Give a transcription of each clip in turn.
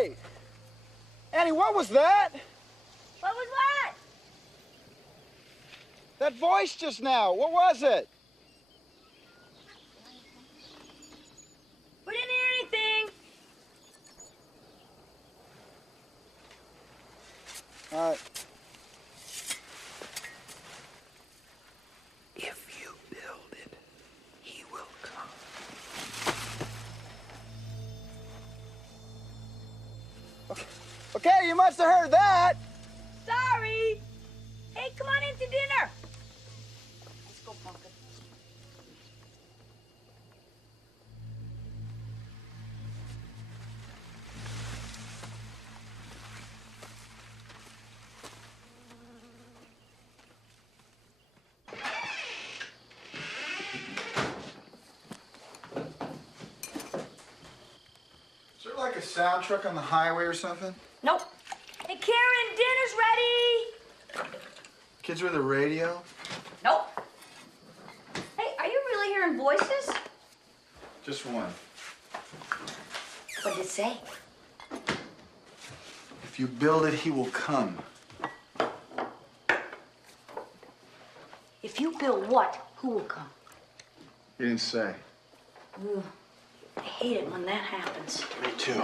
Hey! Annie, what was that? What was what? That voice just now. What was it? We didn't hear anything. All right. If you build it, he will come. Okay, you must have heard that. Sorry. Hey, come on in to dinner. Let's go, Pumpkin. Is there like a sound truck on the highway or something? Nope. Hey, Karen, dinner's ready. Kids with a radio? Nope. Hey, are you really hearing voices? Just one. What did it say? If you build it, he will come. If you build what, who will come? He didn't say. Ooh, I hate it when that happens. Me too.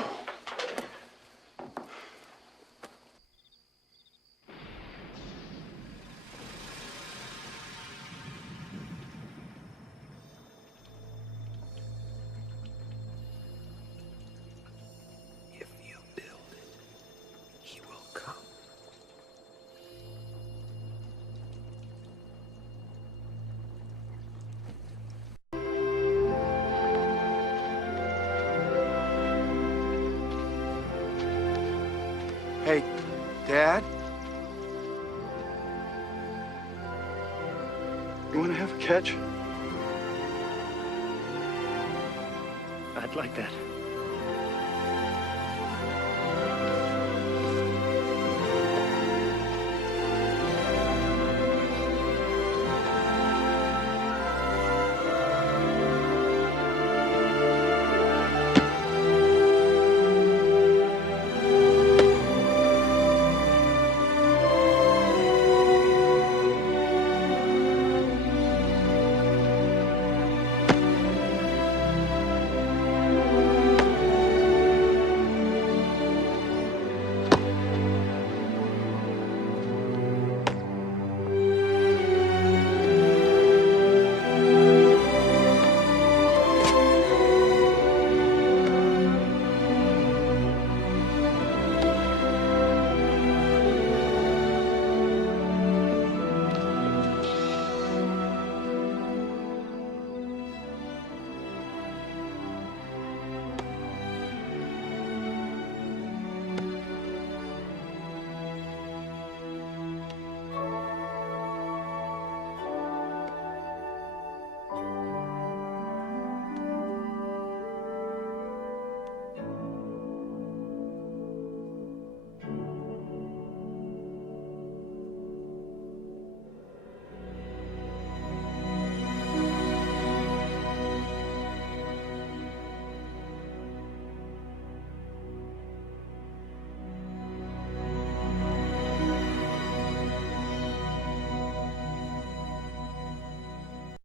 If you build it, he will come. Hey, Dad? You want to have a catch? I'd like that.